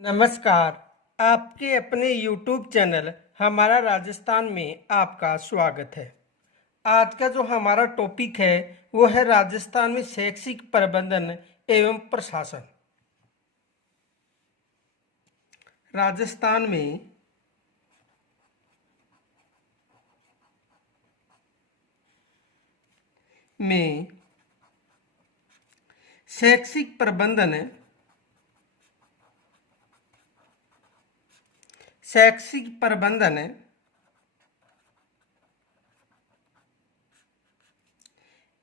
नमस्कार। आपके अपने YouTube चैनल हमारा राजस्थान में आपका स्वागत है। आज का जो हमारा टॉपिक है वो है राजस्थान में शैक्षिक प्रबंधन एवं प्रशासन। राजस्थान में शैक्षिक प्रबंधन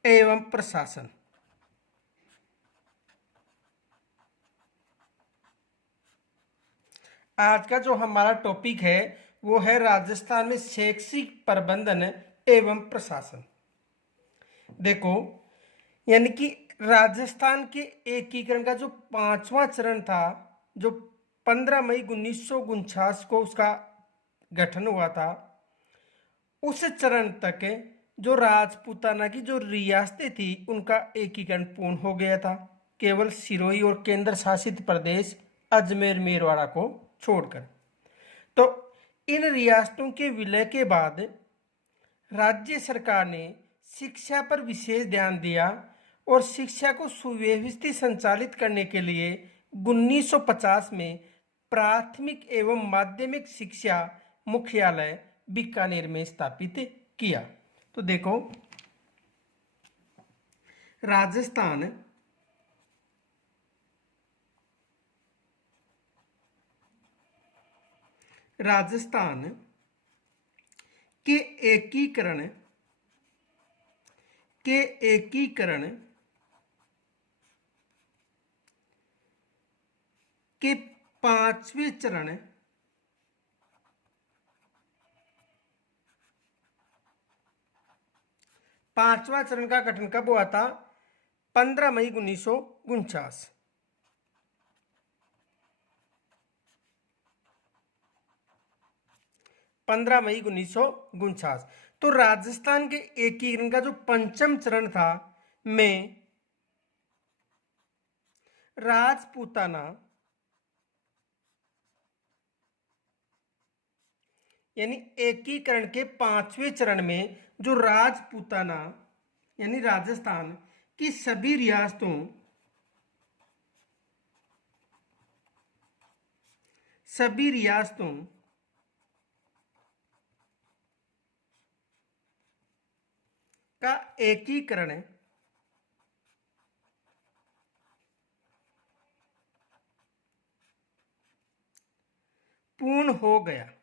एवं प्रशासन। आज का जो हमारा टॉपिक है वो है राजस्थान में शैक्षिक प्रबंधन एवं प्रशासन। देखो, यानी कि राजस्थान के एकीकरण का जो 5वां चरण था, जो 15 मई 1949 को उसका गठन हुआ था, उस चरण तक जो राजपूताना की जो रियासतें थी उनका एकीकरण पूर्ण हो गया था, केवल सिरोही और केंद्र शासित प्रदेश अजमेर मेरवाड़ा को छोड़कर। तो इन रियासतों के विलय के बाद राज्य सरकार ने शिक्षा पर विशेष ध्यान दिया और शिक्षा को सुव्यवस्थित संचालित करने के लिए 1950 में प्राथमिक एवं माध्यमिक शिक्षा मुख्यालय बीकानेर में स्थापित किया। तो देखो, राजस्थान के एकीकरण के 5वें चरण पांचवा चरण का गठन कब हुआ था? 15 मई 1949। 15 मई 1949। तो राजस्थान के एकीकरण का जो 5वां चरण था में राजपूताना यानी एकीकरण के 5वें चरण में जो राजपूताना यानी राजस्थान की सभी रियासतों का एकीकरण पूर्ण हो गया।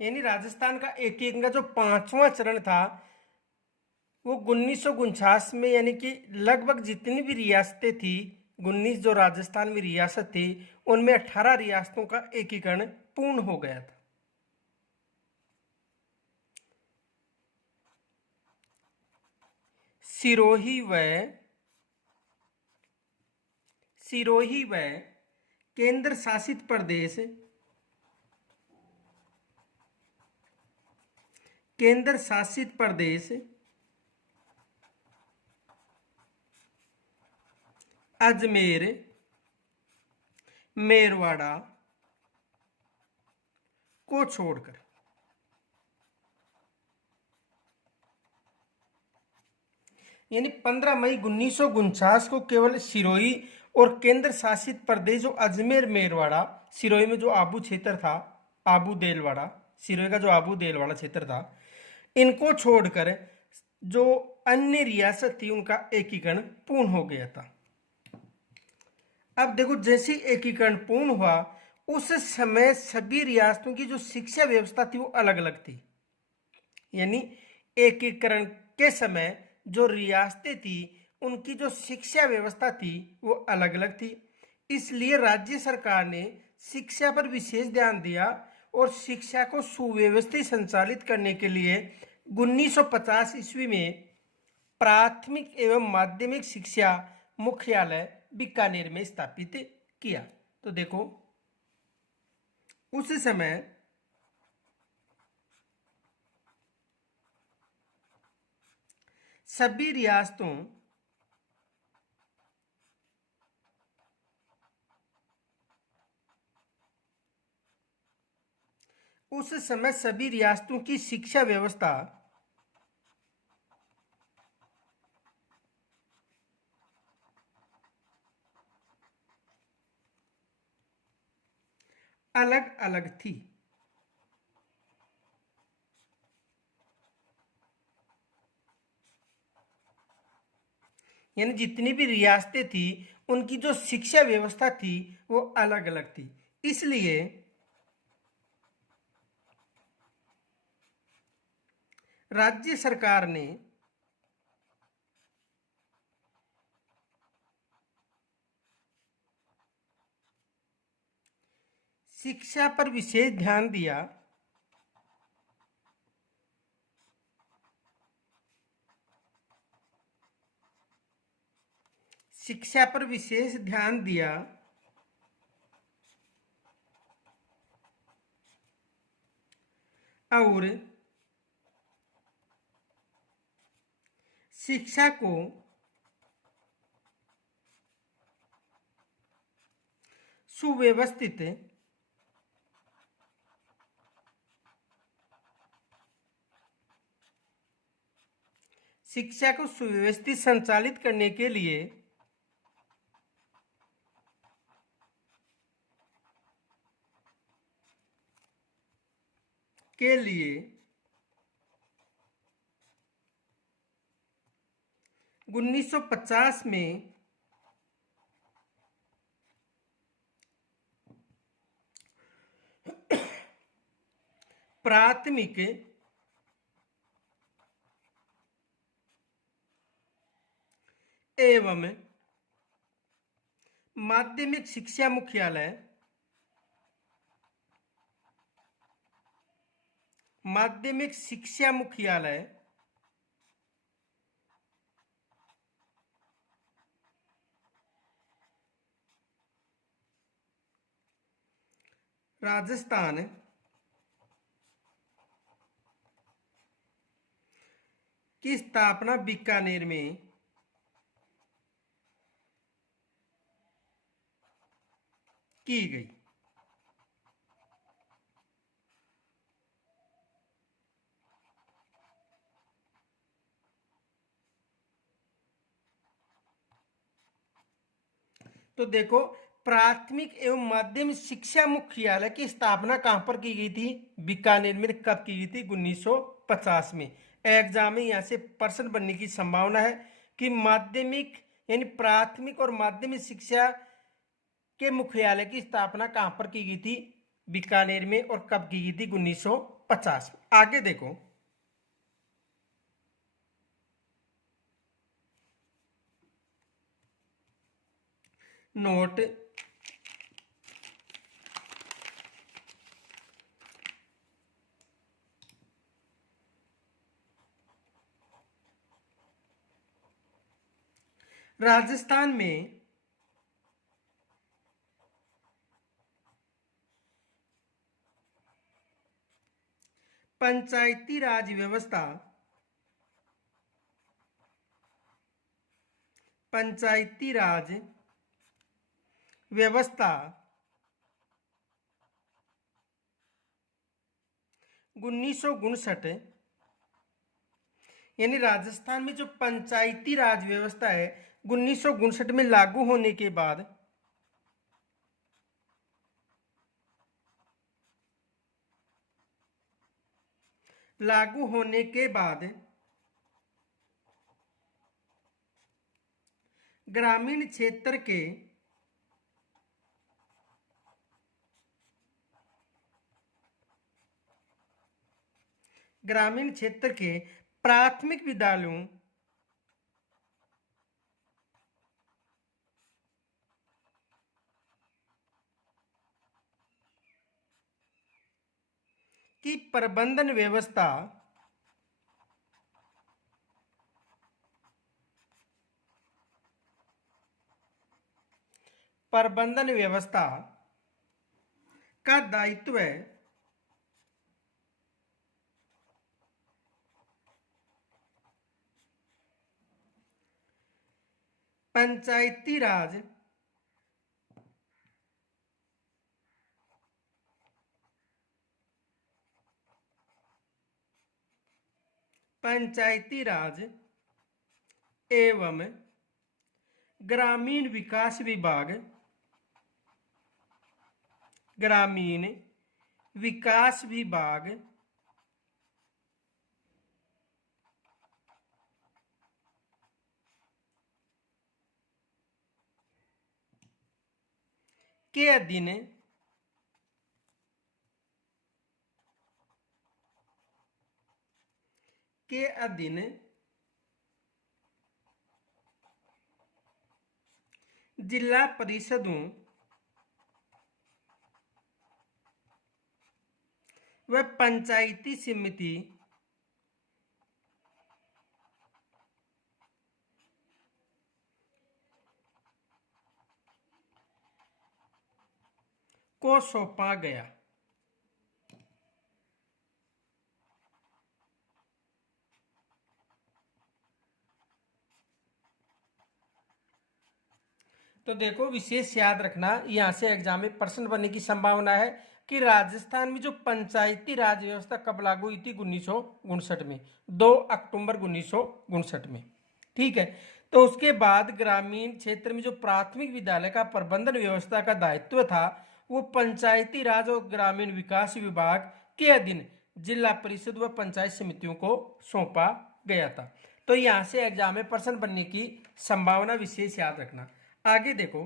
यानी राजस्थान का एकीकरण का जो 5वां चरण था वो 1949 में, यानी कि लगभग जितनी भी रियासतें थी, 19 जो राजस्थान में रियासत थी उनमें 18 रियासतों का एकीकरण पूर्ण हो गया था। सिरोही व केंद्र शासित प्रदेश अजमेर मेरवाड़ा को छोड़कर यानी 15 मई 1949 को केवल सिरोही और केंद्र शासित प्रदेश जो अजमेर मेरवाड़ा, सिरोही में जो आबू क्षेत्र था, आबू देलवाड़ा, सिरोही का जो आबू देलवाड़ा क्षेत्र था, इनको छोड़कर जो अन्य रियासत थी उनका एकीकरण पूर्ण हो गया था। अब देखो, जैसे एकीकरण पूर्ण हुआ उस समय सभी रियासतों की जो शिक्षा व्यवस्था थी वो अलग अलग थी। यानी एकीकरण के समय जो रियासतें थी उनकी जो शिक्षा व्यवस्था थी वो अलग अलग थी। इसलिए राज्य सरकार ने शिक्षा पर विशेष ध्यान दिया और शिक्षा को सुव्यवस्थित संचालित करने के लिए 1950 ईस्वी में प्राथमिक एवं माध्यमिक शिक्षा मुख्यालय बीकानेर में स्थापित किया। तो देखो, उस समय सभी रियासतों उस समय सभी रियासतों की शिक्षा व्यवस्था अलग अलग थी। यानी जितनी भी रियासतें थी उनकी जो शिक्षा व्यवस्था थी वो अलग अलग थी। इसलिए राज्य सरकार ने शिक्षा पर विशेष ध्यान दिया। शिक्षा पर विशेष ध्यान दिया और शिक्षा को सुव्यवस्थित संचालित करने के लिए के लिए 1950 में प्राथमिक एवं माध्यमिक शिक्षा मुख्यालय राजस्थान की स्थापना बीकानेर में की गई। तो देखो, प्राथमिक एवं माध्यमिक शिक्षा मुख्यालय की स्थापना कहां पर की गई थी? बीकानेर में। कब की गई थी? 1950 में। एग्जाम में यहां से प्रश्न बनने की संभावना है कि माध्यमिक यानी प्राथमिक और माध्यमिक शिक्षा के मुख्यालय की स्थापना कहां पर की गई थी? बीकानेर में। और कब की गई थी? 1950 में। आगे देखो, नोट राजस्थान में पंचायती राज व्यवस्था पंचायती राज व्यवस्था 1959 यानी राजस्थान में जो पंचायती राज व्यवस्था है 1959 में लागू होने के बाद ग्रामीण क्षेत्र के प्राथमिक विद्यालयों की प्रबंधन व्यवस्था का दायित्व पंचायती राज पंचायती राज एवं ग्रामीण विकास विभाग, ग्रामीण विकास विभाग के अधीन जिला परिषदों व पंचायती समिति को सौंपा गया। तो देखो विशेष याद रखना, यहां से एग्जाम में प्रश्न बनने की संभावना है कि राजस्थान में जो पंचायती राज व्यवस्था कब लागू हुई थी 1959 में, 2 अक्टूबर 1959 में। ठीक है, तो उसके बाद ग्रामीण क्षेत्र में जो प्राथमिक विद्यालय का प्रबंधन व्यवस्था का दायित्व था वो पंचायती राज और ग्रामीण विकास विभाग के अधीन जिला परिषद व पंचायत समितियों को सौंपा गया था। तो यहां से एग्जाम में प्रश्न बनने की संभावना विशेष याद रखना। आगे देखो,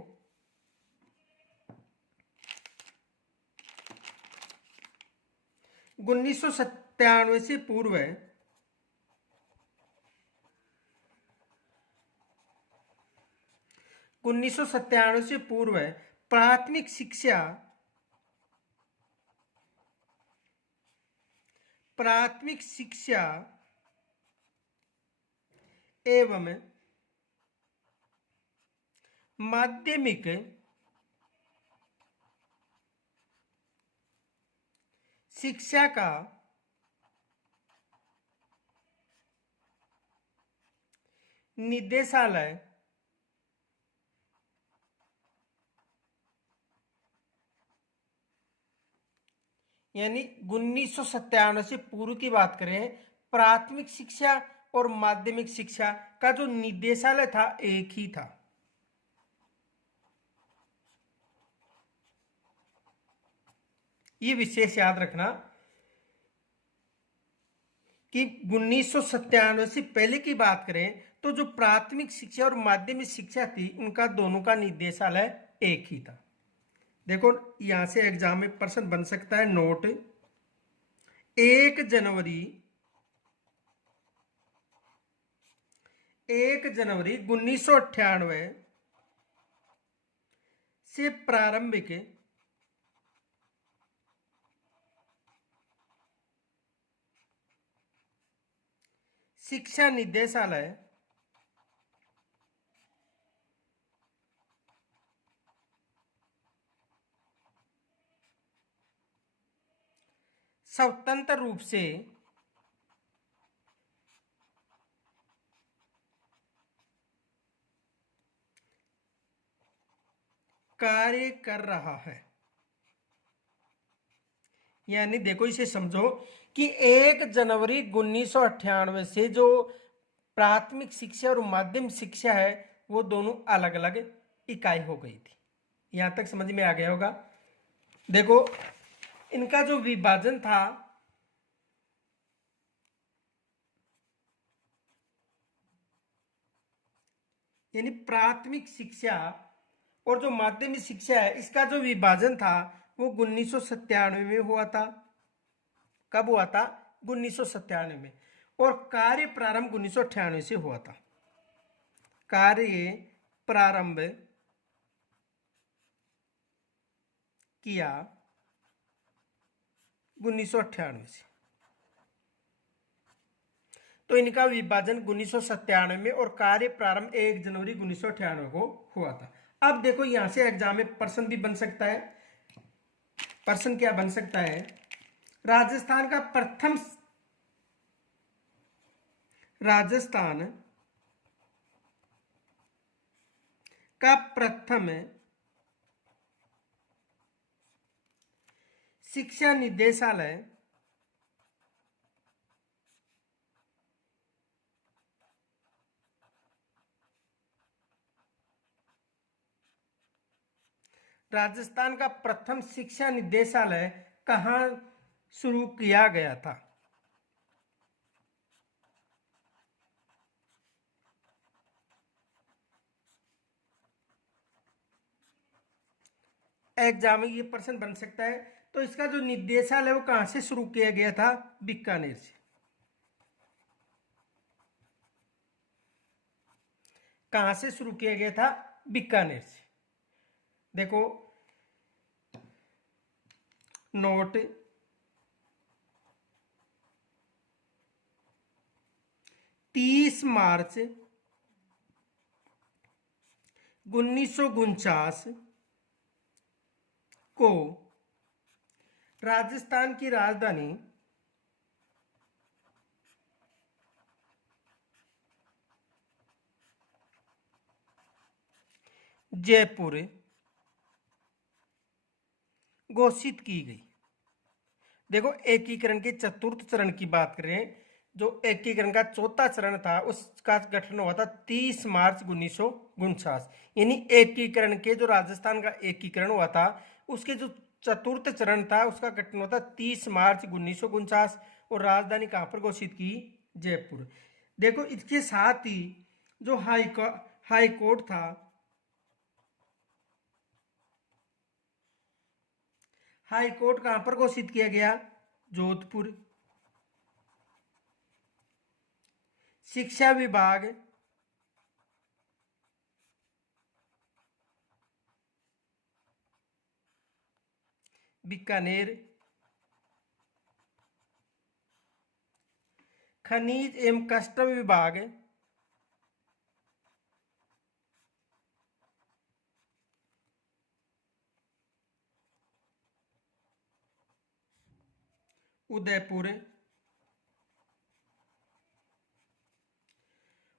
1997 से पूर्व 1997 से पूर्व प्राथमिक शिक्षा एवं माध्यमिक शिक्षा का निदेशालय यानी 1997 से पूर्व की बात करें, प्राथमिक शिक्षा और माध्यमिक शिक्षा का जो निदेशालय था एक ही था। ये विशेष याद रखना कि 1997 से पहले की बात करें तो जो प्राथमिक शिक्षा और माध्यमिक शिक्षा थी उनका दोनों का निदेशालय एक ही था। देखो यहां से एग्जाम में प्रश्न बन सकता है, नोट 1 जनवरी 1998 से प्रारंभिक शिक्षा निदेशालय स्वतंत्र रूप से कार्य कर रहा है। यानी देखो इसे समझो कि 1 जनवरी 1998 से जो प्राथमिक शिक्षा और माध्यमिक शिक्षा है वो दोनों अलग अलग इकाई हो गई थी। यहां तक समझ में आ गया होगा। देखो इनका जो विभाजन था यानी प्राथमिक शिक्षा और जो माध्यमिक शिक्षा है इसका जो विभाजन था वो 1997 में हुआ था। कब हुआ था? 1997 में। और कार्य प्रारंभ 1998 से हुआ था। कार्य प्रारंभ किया 1998 से। तो इनका विभाजन 1997 में और कार्य प्रारंभ 1 जनवरी 1998 को हुआ था। अब देखो यहां से एग्जाम में प्रश्न भी बन सकता है। प्रश्न क्या बन सकता है? राजस्थान का प्रथम शिक्षा निदेशालय राजस्थान का प्रथम शिक्षा निदेशालय कहाँ शुरू किया गया था? एग्जाम में ये प्रश्न बन सकता है। तो इसका जो निदेशालय वो कहां से शुरू किया गया था? बीकानेर से। कहां से शुरू किया गया था? बीकानेर से। देखो नोट, 30 मार्च 1949 को राजस्थान की राजधानी जयपुर घोषित की गई। देखो एकीकरण के चतुर्थ चरण की बात करें, जो एकीकरण का चौथा चरण था उसका गठन हुआ था 30 मार्च 1949। यानी एकीकरण के जो राजस्थान का एकीकरण हुआ था उसके जो चतुर्थ चरण था उसका गठन हुआ था 30 मार्च 1949। और राजधानी कहां पर घोषित की? जयपुर। देखो इसके साथ ही जो हाई कोर्ट था, हाई कोर्ट कहां पर घोषित किया गया? जोधपुर। शिक्षा विभाग बीकानेर। खनिज एवं कस्टम विभाग उदयपुर।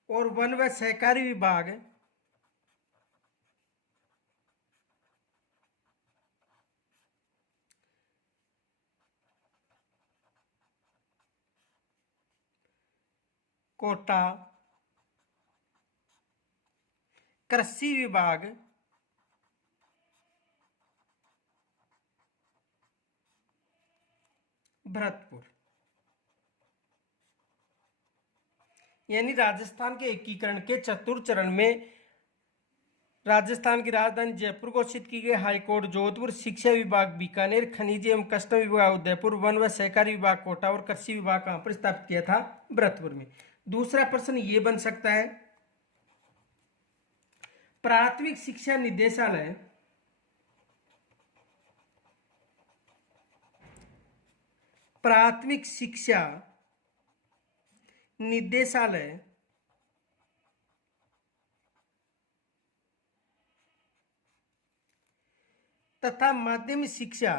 और वन व सहकारी विभाग कोटा। कृषि विभाग भरतपुर। यानी राजस्थान के एकीकरण के चतुर्थ चरण में राजस्थान की राजधानी जयपुर घोषित की गई, हाईकोर्ट जोधपुर, शिक्षा विभाग बीकानेर, खनिज एवं कस्टम विभाग उदयपुर, वन व सहकारी विभाग कोटा और कृषि विभाग कहां पर स्थापित किया था? भरतपुर में। दूसरा प्रश्न ये बन सकता है, प्राथमिक शिक्षा निदेशालय प्राथमिक शिक्षा निदेशालय तथा माध्यमिक शिक्षा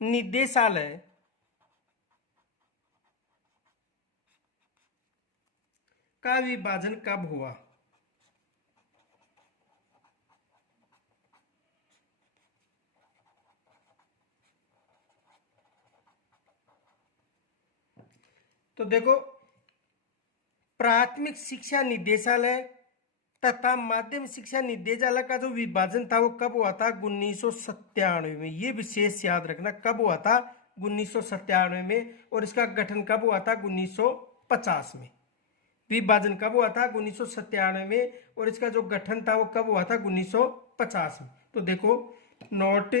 निदेशालय का विभाजन कब हुआ? तो देखो प्राथमिक शिक्षा निदेशालय तथा माध्यमिक शिक्षा निदेशालय का जो विभाजन था वो कब हुआ था? 1997 में। ये विशेष याद रखना, कब हुआ था? 1997 में। और इसका गठन कब हुआ था? 1950 में। विभाजन कब हुआ था? 1997 में। और इसका जो गठन था वो कब हुआ था? 1950 में। तो देखो नोट,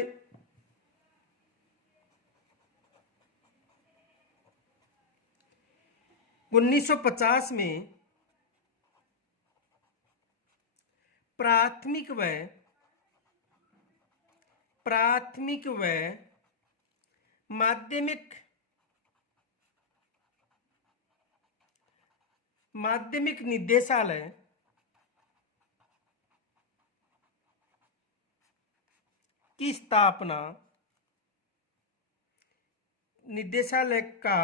1950 में प्राथमिक व माध्यमिक निदेशालय की स्थापना निदेशालय का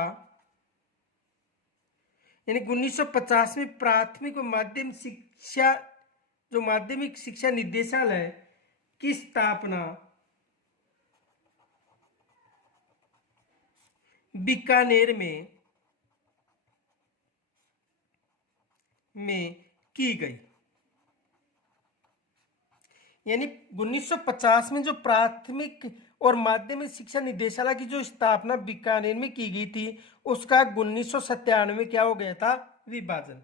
यानी 1950 में प्राथमिक व माध्यमिक शिक्षा जो माध्यमिक शिक्षा निदेशालय की स्थापना बीकानेर में की गई। यानी 1950 में जो प्राथमिक और माध्यमिक शिक्षा निदेशालय की जो स्थापना बीकानेर में की गई थी, उसका 1997 में क्या हो गया था, विभाजन।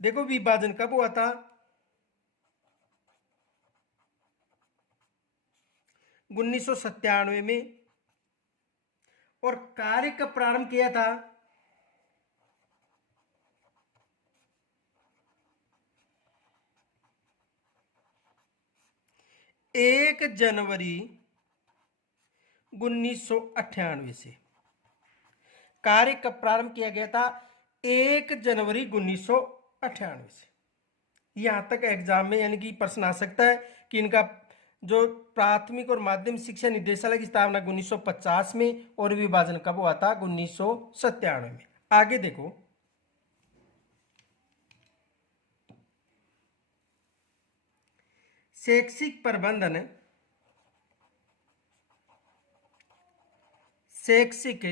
देखो विभाजन कब हुआ था, 1997 में। और कार्य का प्रारंभ किया था 1 जनवरी 1998 से। कार्य का प्रारंभ किया गया था 1 जनवरी 1998 से। यहां तक एग्जाम में यानी कि प्रश्न आ सकता है कि इनका जो प्राथमिक और माध्यमिक शिक्षा निदेशालय की स्थापना 1950 में और विभाजन कब हुआ था, 1997 में। आगे देखो, शैक्षिक प्रबंधन, शैक्षिक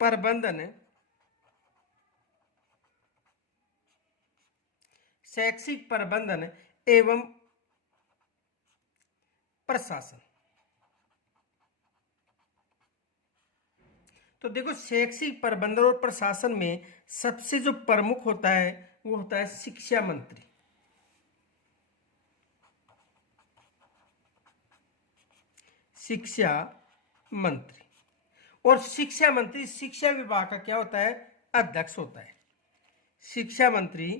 प्रबंधन, शैक्षिक प्रबंधन एवं प्रशासन। तो देखो शैक्षिक प्रबंधन और प्रशासन में सबसे जो प्रमुख होता है वो होता है शिक्षा मंत्री। शिक्षा मंत्री। और शिक्षा मंत्री शिक्षा विभाग का क्या होता है, अध्यक्ष होता है। शिक्षा मंत्री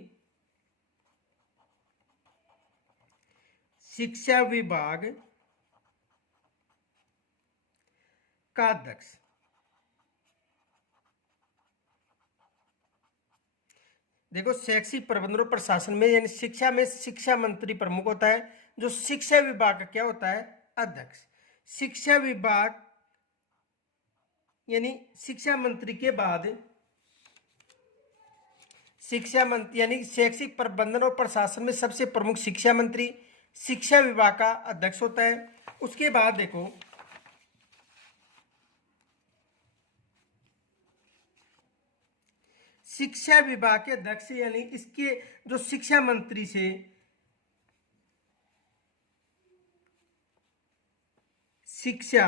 शिक्षा विभाग का अध्यक्ष। देखो शैक्षिक प्रबंधन और प्रशासन में यानी शिक्षा में शिक्षा मंत्री प्रमुख होता है, जो शिक्षा विभाग का क्या होता है, अध्यक्ष। शिक्षा विभाग यानी शिक्षा मंत्री के बाद शिक्षा मंत्री यानी शैक्षिक प्रबंधन और प्रशासन में सबसे प्रमुख शिक्षा मंत्री, शिक्षा विभाग का अध्यक्ष होता है। उसके बाद देखो शिक्षा विभाग के अध्यक्ष यानी इसके जो शिक्षा मंत्री से शिक्षा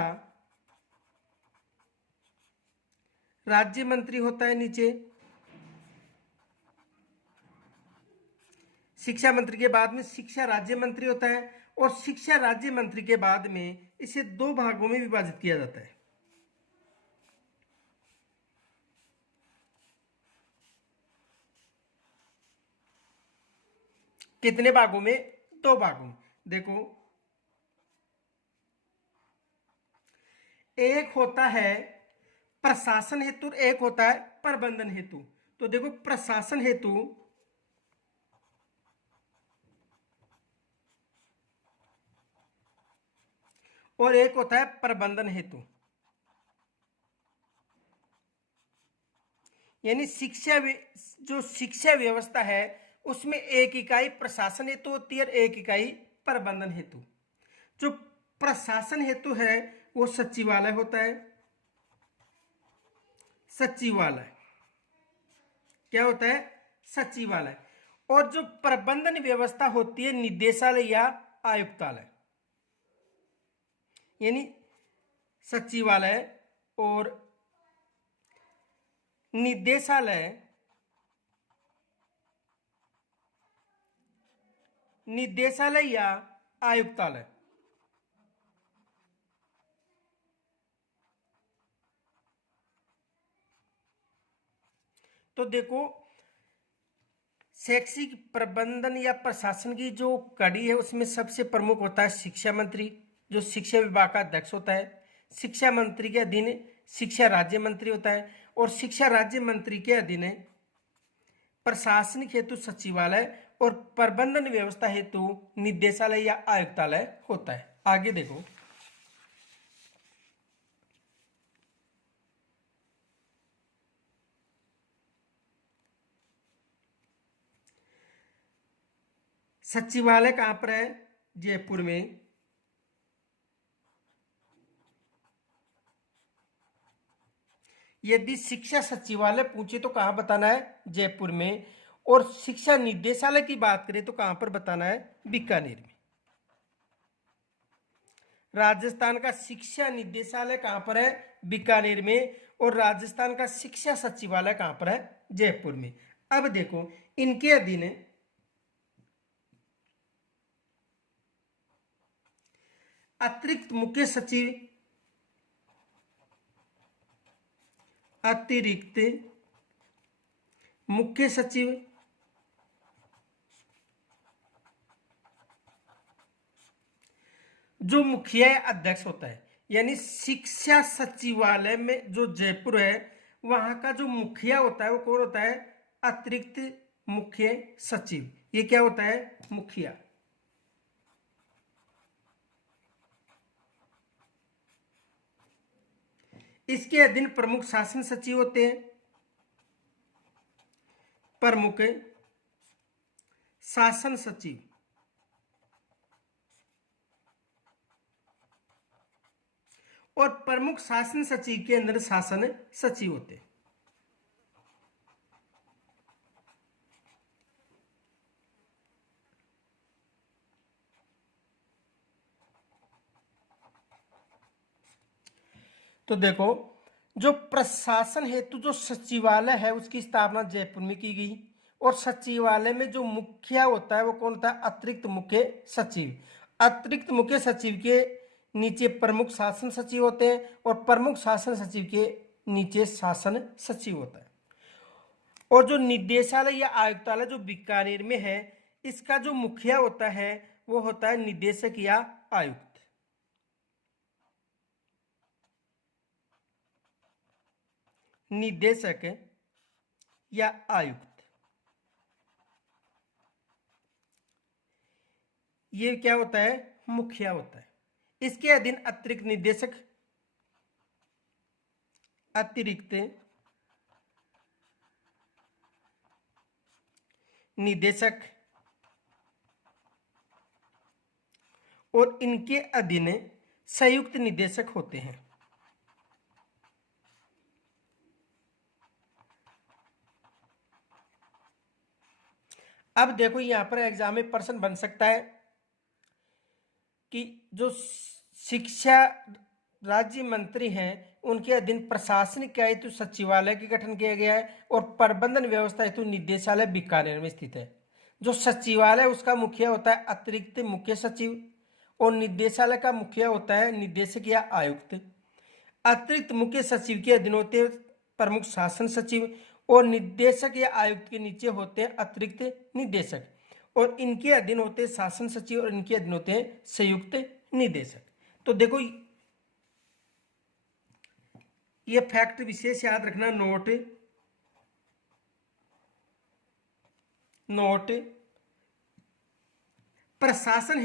राज्य मंत्री होता है नीचे। शिक्षा मंत्री के बाद में शिक्षा राज्य मंत्री होता है, और शिक्षा राज्य मंत्री के बाद में इसे 2 भागों में विभाजित किया जाता है। कितने भागों में, 2 भागों में। देखो एक होता है प्रशासन हेतु, एक होता है प्रबंधन हेतु। तो देखो प्रशासन हेतु और एक होता है प्रबंधन हेतु। यानी जो शिक्षा व्यवस्था है उसमें एक इकाई प्रशासन हेतु होती है और एक इकाई प्रबंधन हेतु। जो प्रशासन हेतु है वो सचिवालय होता है। सचिवालय क्या होता है, सचिवालय। और जो प्रबंधन व्यवस्था होती है निदेशालय या आयुक्तालय। यानी सचिवालय और निदेशालय, निदेशालय या आयुक्तालय। तो देखो शैक्षिक प्रबंधन या प्रशासन की जो कड़ी है उसमें सबसे प्रमुख होता है शिक्षा मंत्री, जो शिक्षा विभाग का अध्यक्ष होता है। शिक्षा मंत्री के अधीन शिक्षा राज्य मंत्री होता है, और शिक्षा राज्य मंत्री के अधीन प्रशासनिक हेतु सचिवालय और प्रबंधन व्यवस्था हेतु निदेशालय या आयुक्तालय होता है। आगे देखो सचिवालय कहां पर है, जयपुर में। यदि शिक्षा सचिवालय पूछे तो कहाँ बताना है, जयपुर में। और शिक्षा निदेशालय की बात करें तो कहाँ पर बताना है, बीकानेर में। राजस्थान का शिक्षा निदेशालय कहाँ पर है, बीकानेर में। और राजस्थान का शिक्षा सचिवालय कहाँ पर है, जयपुर में। अब देखो इनके अधीन अतिरिक्त मुख्य सचिव, अतिरिक्त मुख्य सचिव, जो मुखिया अध्यक्ष होता है, यानी शिक्षा सचिवालय में जो जयपुर है वहां का जो मुखिया होता है वो कौन होता है, अतिरिक्त मुख्य सचिव। ये क्या होता है, मुखिया। इसके अधीन प्रमुख शासन सचिव होते हैं, प्रमुख शासन सचिव। और प्रमुख शासन सचिव के अंदर शासन सचिव होते हैं। तो देखो जो प्रशासन हेतु जो सचिवालय है उसकी स्थापना जयपुर में की गई। और सचिवालय में जो मुखिया होता है वो कौन होता है, अतिरिक्त मुख्य सचिव। अतिरिक्त मुख्य सचिव के नीचे प्रमुख शासन सचिव होते हैं और प्रमुख शासन सचिव के नीचे शासन सचिव होता है। और जो निदेशालय या आयुक्तालय जो बीकानेर में है इसका जो मुखिया होता है वो होता है निदेशक या आयुक्त। निदेशक या आयुक्त, ये क्या होता है, मुखिया होता है। इसके अधीन अतिरिक्त निदेशक, अतिरिक्त निदेशक और इनके अधीन संयुक्त निदेशक होते हैं। अब देखो यहां पर एग्जाम में प्रश्न बन सकता है कि जो शिक्षा राज्य मंत्री हैं उनके अधीन प्रशासनिक हेतु सचिवालय का गठन किया गया है और प्रबंधन व्यवस्था हेतु निदेशालय बीकानेर में स्थित है। जो सचिवालय उसका मुखिया होता है अतिरिक्त मुख्य सचिव और निदेशालय का मुखिया होता है निदेशक या आयुक्त। अतिरिक्त मुख्य सचिव के अधीन होते हैं प्रमुख शासन सचिव और निदेशक या आयुक्त के नीचे होते हैं अतिरिक्त निदेशक और इनके अधीन होते हैं शासन सचिव और इनके अधीन होते हैं संयुक्त निदेशक। तो देखो ये फैक्ट विशेष याद रखना, नोट नोट प्रशासन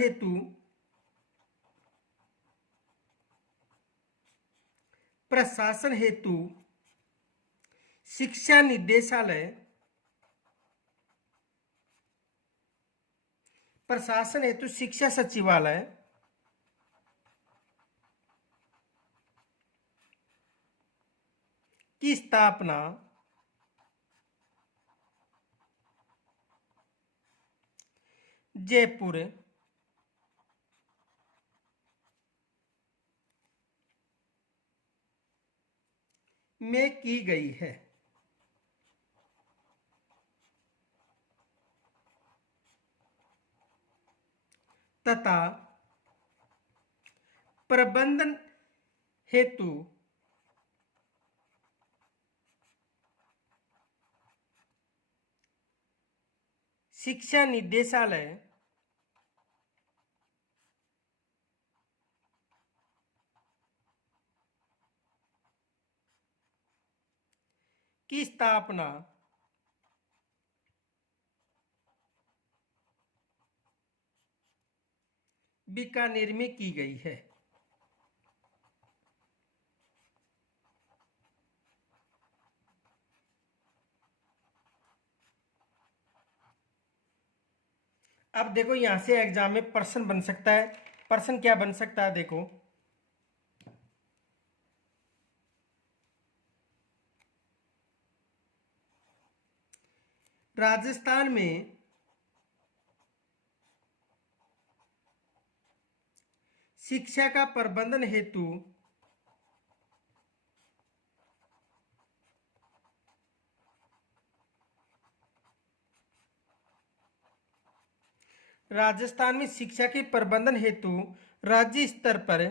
हेतु शिक्षा निदेशालय, प्रशासन हेतु शिक्षा सचिवालय की स्थापना जयपुर में की गई है तथा प्रबंधन हेतु शिक्षा निदेशालय की स्थापना बीकानेर में की गई है। अब देखो यहां से एग्जाम में प्रश्न बन सकता है। प्रश्न क्या बन सकता है, देखो राजस्थान में शिक्षा का प्रबंधन हेतु राजस्थान में शिक्षा के प्रबंधन हेतु राज्य स्तर पर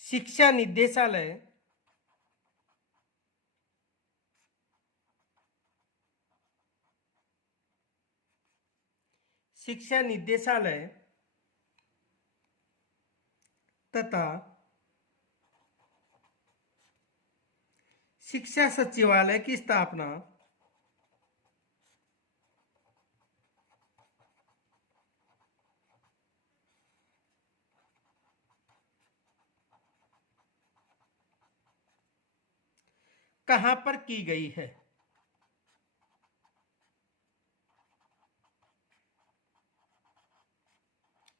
शिक्षा निदेशालय तथा शिक्षा सचिवालय की स्थापना कहां पर की गई है?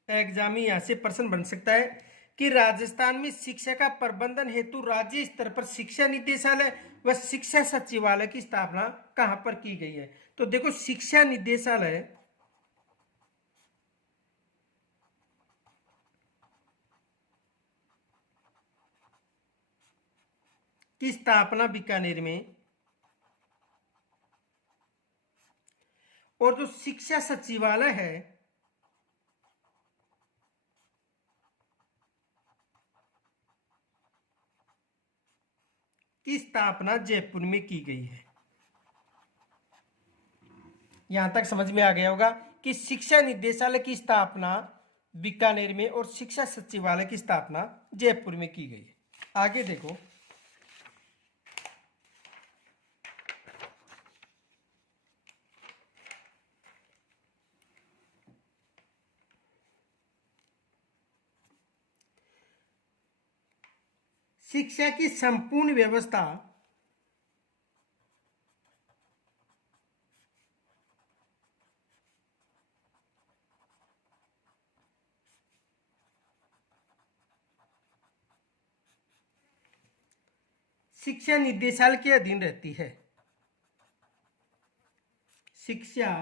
एग्जाम में यहां से प्रश्न बन सकता है कि राजस्थान में शिक्षा का प्रबंधन हेतु राज्य स्तर पर शिक्षा निदेशालय व शिक्षा सचिवालय की स्थापना कहां पर की गई है? तो देखो, शिक्षा निदेशालय की स्थापना बीकानेर में, और जो शिक्षा सचिवालय है की स्थापना जयपुर में की गई है। यहां तक समझ में आ गया होगा कि शिक्षा निदेशालय की स्थापना बीकानेर में और शिक्षा सचिवालय की स्थापना जयपुर में की गई है। आगे देखो, शिक्षा की संपूर्ण व्यवस्था शिक्षा निदेशालय के अधीन रहती है। शिक्षा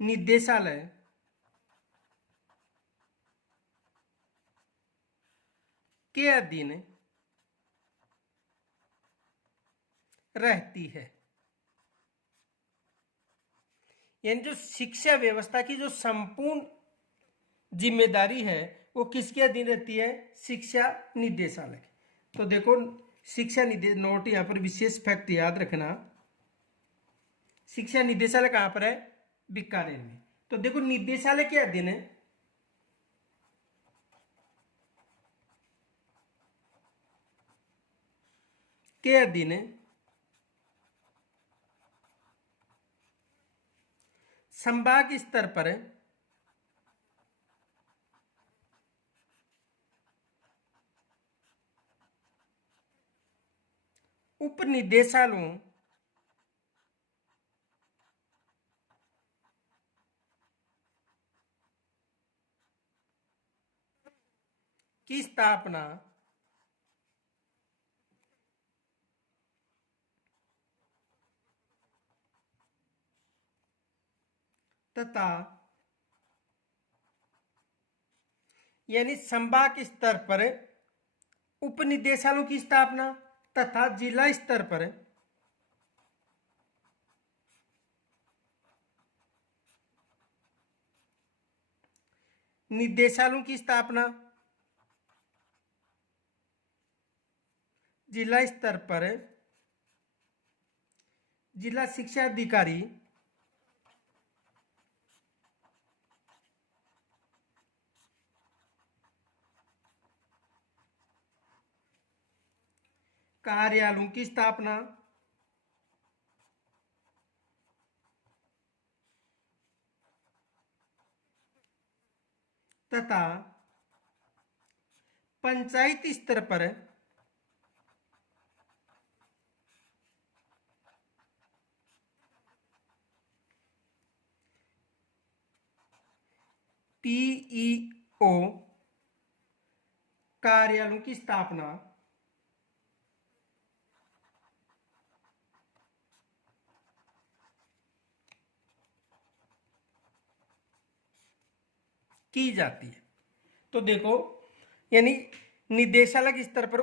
निदेशालय के अधीन रहती है। यानी जो शिक्षा व्यवस्था की जो संपूर्ण जिम्मेदारी है वो किसके अधीन रहती है? शिक्षा निदेशालय की। तो देखो, शिक्षा निदेश नोट, यहां पर विशेष फैक्ट याद रखना, शिक्षा निदेशालय कहां पर है? बीकानेर में। तो देखो, निदेशालय के अधीन है के अधीन संभाग स्तर पर उप निदेशालयों की स्थापना तथा यानी संभाग स्तर पर उप निदेशालयों की स्थापना तथा जिला स्तर पर निदेशालयों की स्थापना, जिला स्तर पर जिला शिक्षा अधिकारी कार्यालयों की स्थापना तथा पंचायत स्तर पर पीईओ कार्यालयों की स्थापना की जाती है। तो देखो, यानी निदेशालय स्तर पर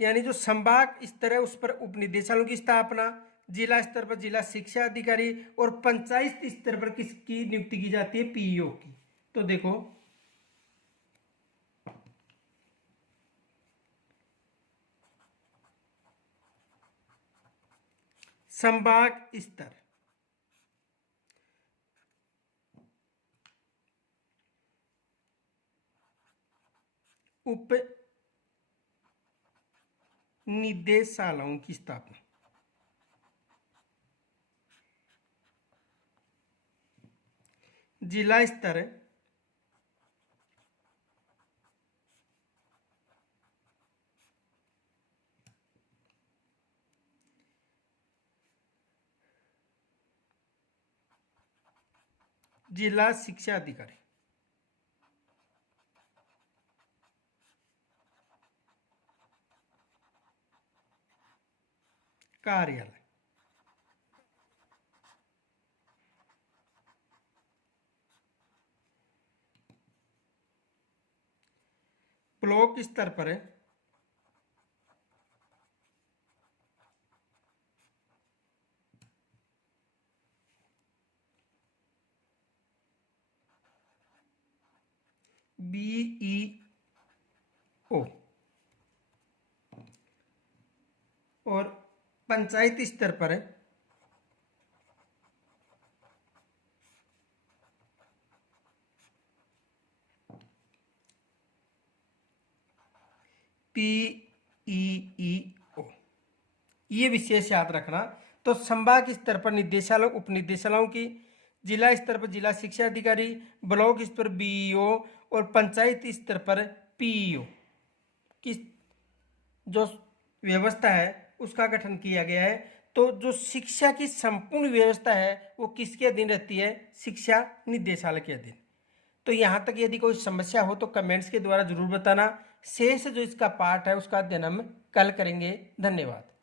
यानी जो संभाग स्तर है उस पर उप निदेशालयों की स्थापना, जिला स्तर पर जिला शिक्षा अधिकारी और पंचायत स्तर पर किसकी नियुक्ति की जाती है? पीईओ की। तो देखो, संभाग स्तर, उप निदेशालयों की स्थापना, जिला स्तर जिला शिक्षा अधिकारी, कार्यालय, ब्लॉक स्तर पर बीईओ और पंचायत स्तर पर पीईओ। ये विशेष याद रखना। तो संभाग स्तर पर निदेशालय उप निदेशालयों की, जिला स्तर पर जिला शिक्षा अधिकारी, ब्लॉक स्तर पर बीईओ और पंचायत स्तर पर पीईओ की जो व्यवस्था है उसका गठन किया गया है। तो जो शिक्षा की संपूर्ण व्यवस्था है वो किसके अधीन रहती है? शिक्षा निदेशालय के अधीन। तो यहाँ तक यदि कोई समस्या हो तो कमेंट्स के द्वारा जरूर बताना। शेष जो इसका पार्ट है उसका अध्ययन हम कल करेंगे। धन्यवाद।